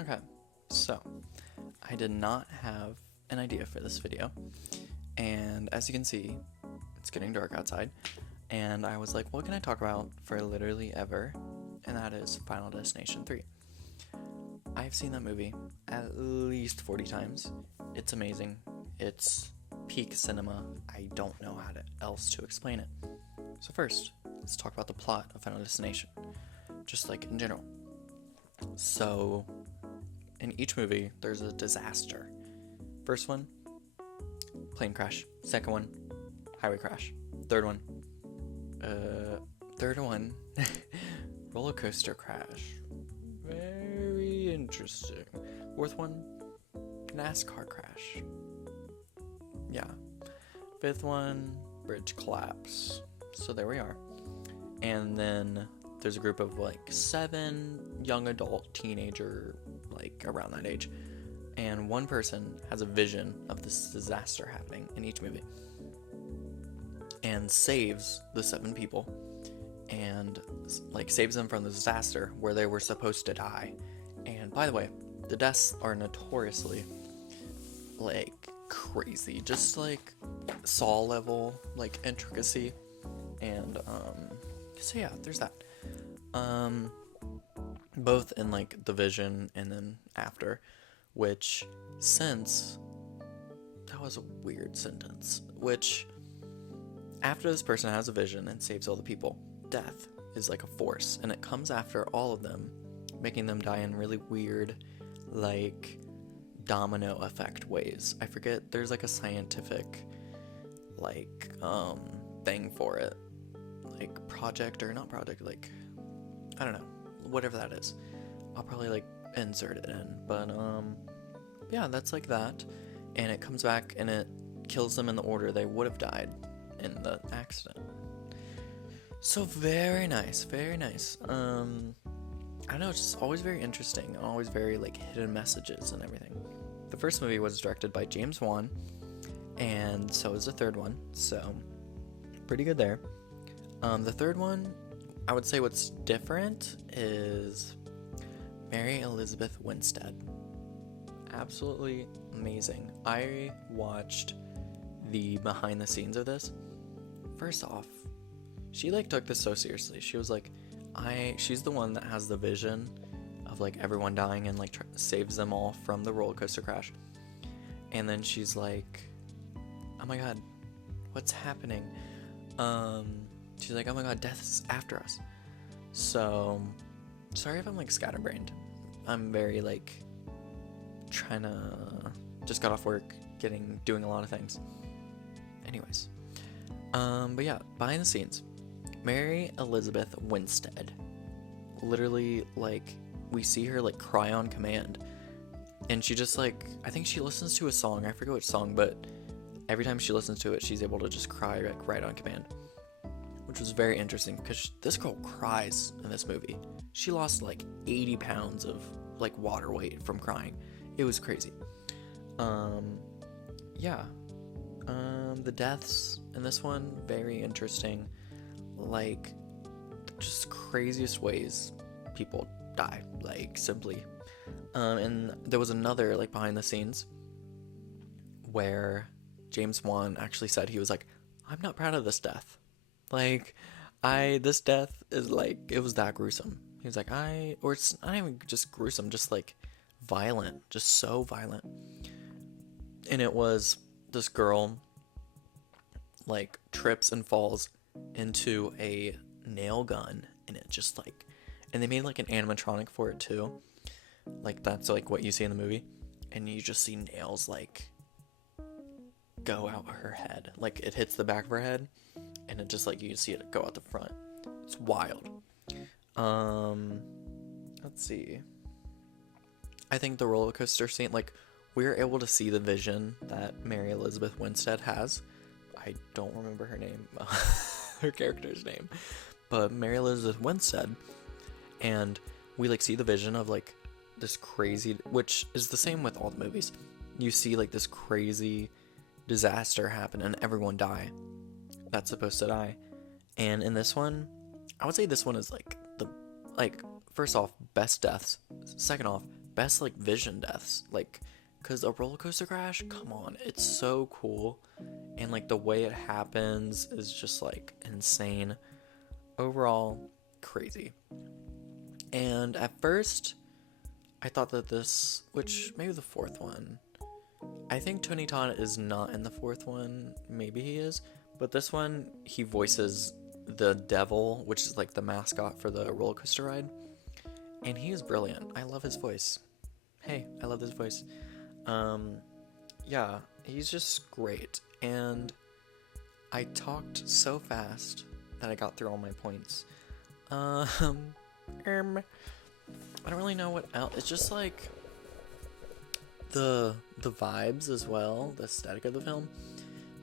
Okay, so I did not have an idea for this video, and as you can see, it's getting dark outside, and I was like, what can I talk about for literally ever? And that is Final Destination 3. I've seen that movie at least 40 times. It's amazing. It's peak cinema. I don't know else to explain it. So first, let's talk about the plot of Final Destination, just like in general. So, in each movie, there's a disaster. First one, plane crash. Second one, highway crash. Third one, roller coaster crash. Very interesting. Fourth one, NASCAR crash. Yeah. Fifth one, bridge collapse. So there we are. And then there's a group of like 7 young adult teenager, like around that age, and one person has a vision of this disaster happening in each movie and saves the 7 people and like saves them from the disaster where they were supposed to die. And by the way, the deaths are notoriously like crazy, just like Saw level like intricacy. And so yeah, there's that. Both in like the vision and then after, which since that was a weird sentence, which after this person has a vision and saves all the people, death is like a force and it comes after all of them, making them die in really weird like domino effect ways. I forget, there's like a scientific like thing for it, like project or not project, like I don't know, whatever that is. I'll probably like insert it in, but yeah, that's like that, and it comes back and it kills them in the order they would have died in the accident. So very nice, very nice. I don't know, it's just always very interesting, always very like hidden messages and everything. The first movie was directed by James Wan, and so is the third one, so pretty good there. The third one, I would say what's different is Mary Elizabeth Winstead. Absolutely amazing. I watched the behind the scenes of this. First off, she like took this so seriously. She was like, she's the one that has the vision of like everyone dying and like saves them all from the roller coaster crash. And then she's like, oh my god, what's happening? She's like, oh my god, death is after us. So, sorry if I'm like scatterbrained. I'm very like trying to just got off work, doing a lot of things. Anyways, but yeah, behind the scenes, Mary Elizabeth Winstead. Literally, like we see her like cry on command, and she just like I think she listens to a song. I forget which song, but every time she listens to it, she's able to just cry like right on command. Which was very interesting because this girl cries in this movie. She lost like 80 pounds of like water weight from crying. It was crazy. Yeah. The deaths in this one, very interesting. Like, just craziest ways people die, like simply. And there was another like behind the scenes where James Wan actually said, he was like, I'm not proud of this death. Like, this death is like, it was that gruesome. He was like, or it's not even just gruesome, just like violent, just so violent. And it was this girl, like, trips and falls into a nail gun, and it just like, and they made like an animatronic for it too. Like, that's like what you see in the movie. And you just see nails like go out her head. Like, it hits the back of her head. And it just like you see it go out the front. It's wild. Let's see. I think the roller coaster scene, like we're able to see the vision that Mary Elizabeth Winstead has. I don't remember her name, her character's name, but Mary Elizabeth Winstead, and we like see the vision of like this crazy, which is the same with all the movies. You see like this crazy disaster happen and everyone die. That's supposed to die. And in this one, I would say this one is like first off, best deaths. Second off, best like vision deaths, like, because a roller coaster crash, come on, it's so cool, and like the way it happens is just like insane. Overall, crazy. And at first I thought that this, which maybe the fourth one, I think Tony Todd is not in the fourth one, maybe he is, but this one he voices the devil, which is like the mascot for the roller coaster ride, and he is brilliant. I love his voice. Hey, I love his voice. Yeah, he's just great. And I talked so fast that I got through all my points. I don't really know what else. It's just like the vibes as well, the aesthetic of the film.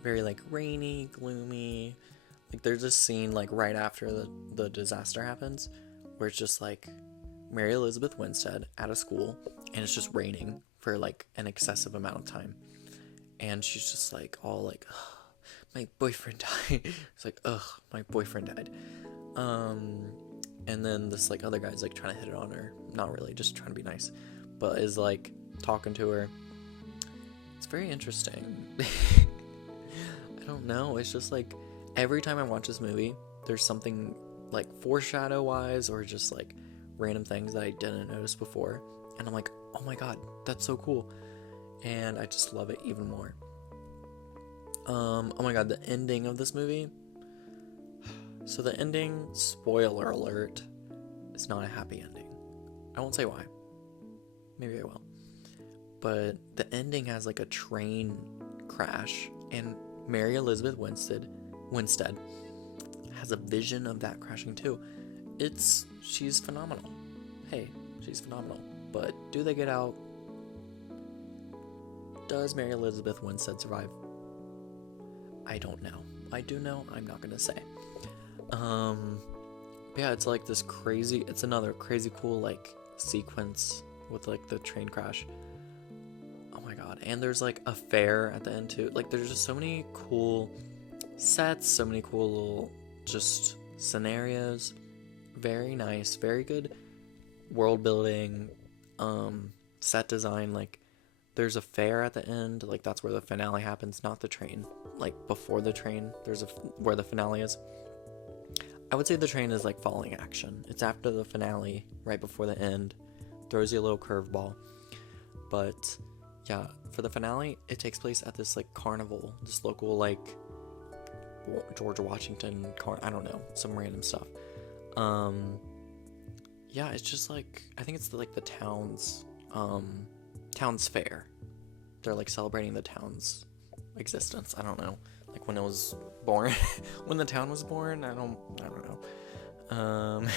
Very like rainy, gloomy. Like there's a scene like right after the disaster happens where it's just like Mary Elizabeth Winstead at a school and it's just raining for like an excessive amount of time, and she's just like all like, my boyfriend died. It's like, ugh, my boyfriend died. And then this like other guy's like trying to hit it on her, not really, just trying to be nice, but is like talking to her. It's very interesting. I don't know, it's just like every time I watch this movie there's something like foreshadow wise or just like random things that I didn't notice before, and I'm like, oh my god, that's so cool, and I just love it even more. Oh my god, the ending of this movie. So the ending, spoiler alert, is not a happy ending. I won't say why. Maybe I will. But the ending has like a train crash, and Mary Elizabeth Winstead has a vision of that crashing too. She's phenomenal. Hey, she's phenomenal. But do they get out? Does Mary Elizabeth Winstead survive? I don't know. I do know, I'm not gonna say. Yeah, it's like this crazy, it's another crazy cool like sequence with like the train crash. Oh my god. And there's like a fair at the end too. Like there's just so many cool sets, so many cool little just scenarios. Very nice, very good world building, set design. Like there's a fair at the end, like that's where the finale happens, not the train. Like before the train, there's where the finale is. I would say the train is like following action. It's after the finale, right before the end. Throws you a little curveball. But yeah, for the finale, it takes place at this like carnival, this local like George Washington I don't know, some random stuff. Yeah, it's just like, I think it's like the town's fair. They're like celebrating the town's existence. I don't know, like when it was born. When the town was born, I don't know.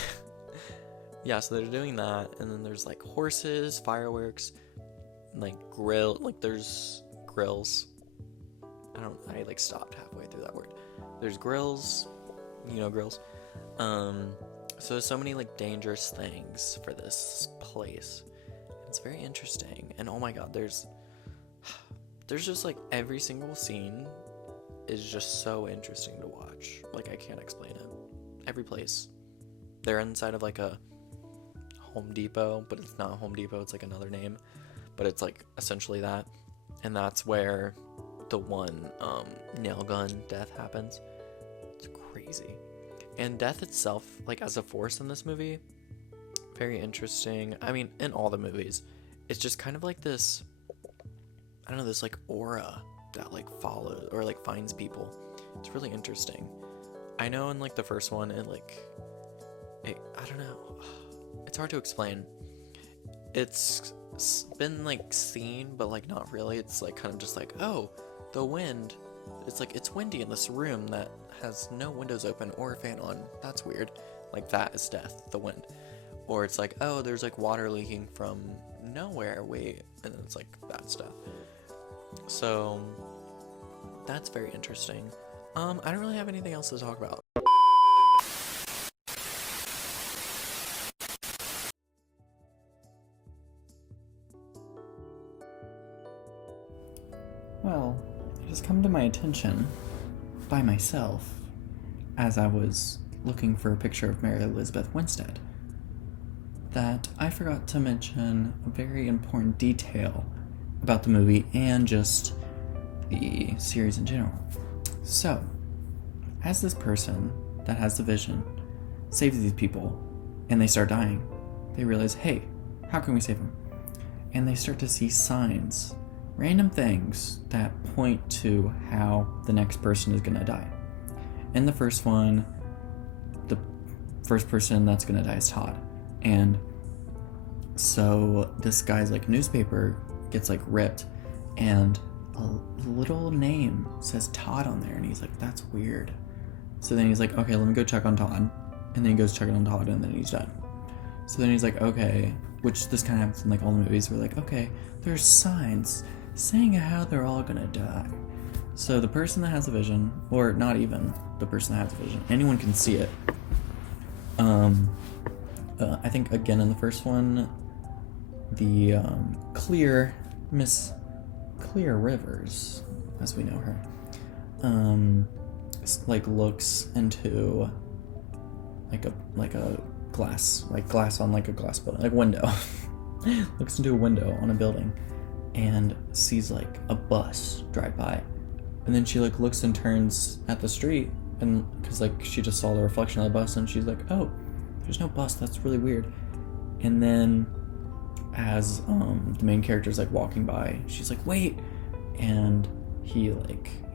Yeah, so they're doing that, and then there's like horses, fireworks, like there's grills. I like stopped halfway through that word. There's grills, grills. So there's so many like dangerous things for this place. It's very interesting, and oh my god, there's just like every single scene is just so interesting to watch. Like I can't explain it. Every place. They're inside of like a Home Depot, but it's not Home Depot, it's like another name, but it's like essentially that, and that's where the one nail gun death happens. It's crazy. And death itself, like as a force in this movie, very interesting. I mean, in all the movies, it's just kind of like this, I don't know, this like aura that like follows or like finds people. It's really interesting. I know in like the first one, I don't know, it's hard to explain. It's been like seen, but like not really. It's like kind of just like, oh, the wind. It's like, it's windy in this room that has no windows open or a fan on. That's weird. Like that is death, the wind. Or it's like, oh, there's like water leaking from nowhere. Wait, and then it's like that stuff. So that's very interesting. I don't really have anything else to talk about. Well, it has come to my attention by myself as I was looking for a picture of Mary Elizabeth Winstead that I forgot to mention a very important detail about the movie and just the series in general. So, as this person that has the vision saves these people and they start dying, they realize, hey, how can we save them? And they start to see signs, random things that point to how the next person is gonna die. In the first one, the first person that's gonna die is Todd. And so this guy's like newspaper gets like ripped and a little name says Todd on there, and he's like, that's weird. So then he's like, okay, let me go check on Todd. And then he goes checking on Todd, and then he's dead. So then he's like, okay, which this kind of happens in like all the movies. We're like, okay, there's signs saying how they're all gonna die. So the person that has a vision, or not even the person that has a vision, anyone can see it. I think again in the first one, the Miss Clear Rivers, as we know her, like looks into like a glass on like a glass building, like window. Looks into a window on a building and sees like a bus drive by, and then she like looks and turns at the street, and because like she just saw the reflection of the bus, and she's like, oh, there's no bus, that's really weird. And then as the main character's like walking by, she's like, wait, and he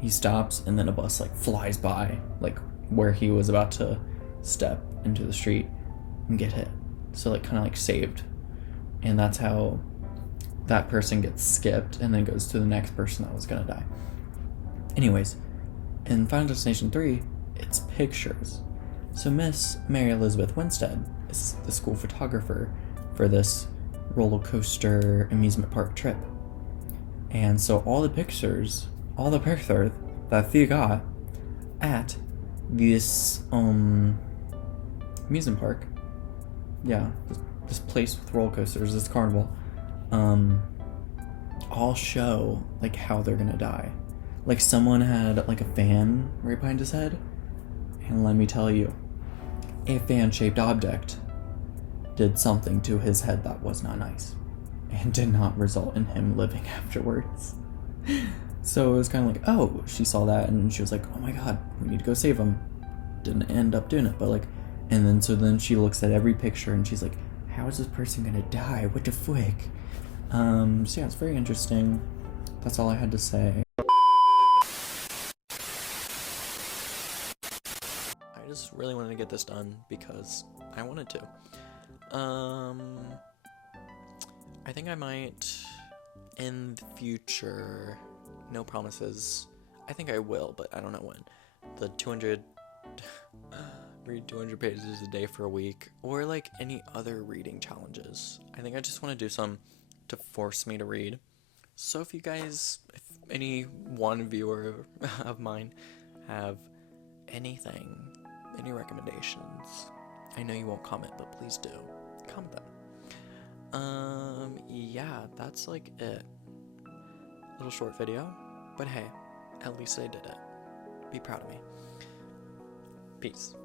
stops, and then a bus like flies by like where he was about to step into the street and get hit, so like kind of like saved. And that's how that person gets skipped and then goes to the next person that was gonna die. Anyways, in Final Destination 3, it's pictures. So Miss Mary Elizabeth Winstead is the school photographer for this roller coaster amusement park trip. And so all the pictures that Thea got at this amusement park, this place with roller coasters, this carnival, all show like how they're gonna die. Like someone had like a fan right behind his head, and let me tell you, a fan-shaped object did something to his head that was not nice and did not result in him living afterwards. So it was kind of like, oh, she saw that and she was like, oh my god, we need to go save him. Didn't end up doing it, but like, and then she looks at every picture and she's like, how is this person gonna die? What the frick? So yeah, it's very interesting. That's all I had to say. I just really wanted to get this done because I wanted to. I think I might in the future, no promises. I think I will, but I don't know when. The 200 read 200 pages a day for a week, or like any other reading challenges. I think I just want to do some to force me to read. So if you guys, if any one viewer of mine have anything, any recommendations, I know you won't comment, but please do comment them. Yeah, that's like it. Little short video, but hey, at least I did it. Be proud of me. Peace.